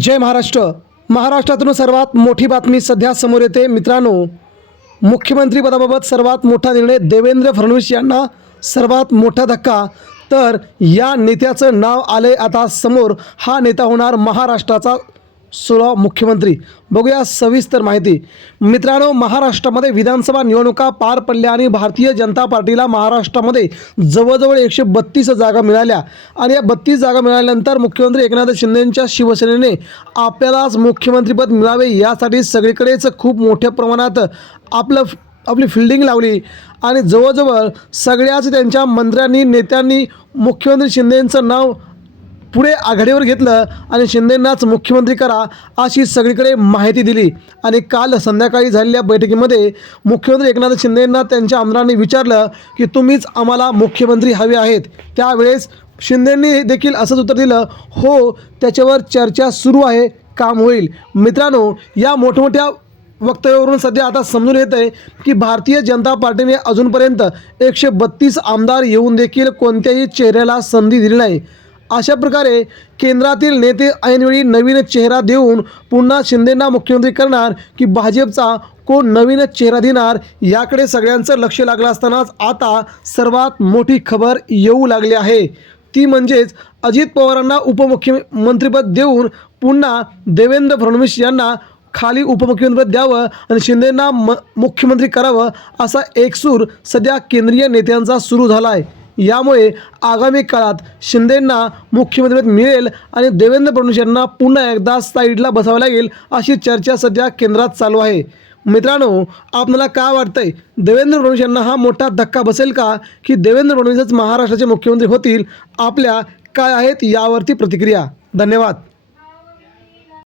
जय महाराष्ट्र. महाराष्ट्रातून सर्वात मोठी बातमी सध्या समोर येते. मित्रांनो मुख्यमंत्रीपदाबाबत सर्वात मोठा निर्णय देवेंद्र फडणवीस यांना सर्वात मोठा धक्का. तर या नेत्याचं नाव आले आता समोर. हा नेता होणार महाराष्ट्राचा सोळा मुख्यमंत्री. बघूया सविस्तर माहिती. मित्रांनो महाराष्ट्रामध्ये विधानसभा निवडणुका पार पडल्या आणि भारतीय जनता पार्टीला महाराष्ट्रामध्ये जवळजवळ एकशे बत्तीस जागा मिळाल्या. आणि या बत्तीस जागा मिळाल्यानंतर मुख्यमंत्री एकनाथ शिंदेंच्या शिवसेनेने आपल्यालाच मुख्यमंत्रीपद मिळावे यासाठी सगळीकडेच खूप मोठ्या प्रमाणात आपलं आपली फिल्डिंग लावली. आणि जवळजवळ सगळ्याच त्यांच्या मंत्र्यांनी नेत्यांनी मुख्यमंत्री शिंदेंचं नाव पुढे आघाडीवर घेतलं आणि शिंदेंनाच मुख्यमंत्री करा अशी सगळीकडे माहिती दिली. आणि काल संध्याकाळी झालेल्या बैठकीमध्ये मुख्यमंत्री एकनाथ शिंदेंना त्यांच्या आमदारांनी विचारलं की तुम्हीच आम्हाला मुख्यमंत्री हवे आहेत. त्यावेळेस शिंदेंनी देखील असंच उत्तर दिलं हो त्याच्यावर चर्चा सुरू आहे काम होईल. मित्रांनो या मोठमोठ्या वक्तव्यावरून सध्या आता समजून येत आहे की भारतीय जनता पार्टीने अजूनपर्यंत एकशे बत्तीस आमदार येऊन देखील कोणत्याही चेहऱ्याला संधी दिली नाही. अशा प्रकारे केंद्रातील नेते ऐनवेळी नवीन चेहरा देऊन पुन्हा शिंदेंना मुख्यमंत्री करणार की भाजपचा कोण नवीन चेहरा देणार याकडे सगळ्यांचं लक्ष लागलं असतानाच आता सर्वात मोठी खबर येऊ लागली आहे. ती म्हणजेच अजित पवारांना उपमुख्यमंत्रीपद देऊन पुन्हा देवेंद्र फडणवीस यांना खाली उपमुख्यमंत्रीपद द्यावं आणि शिंदेंना म मुख्यमंत्री करावं असा एकसूर सध्या केंद्रीय नेत्यांचा सुरू झाला आहे यामुळे आगामी काळात शिंदेंना मुख्यमंत्रीपद मिळेल आणि देवेंद्र फडणवीस यांना पुन्हा एकदा साईडला बसावं लागेल अशी चर्चा सध्या केंद्रात चालू आहे. मित्रांनो आपल्याला काय वाटतंय? देवेंद्र फडणवीस यांना हा मोठा धक्का बसेल का? की देवेंद्र फडणवीसच महाराष्ट्राचे मुख्यमंत्री होतील? आपल्या काय आहेत यावरती प्रतिक्रिया? धन्यवाद.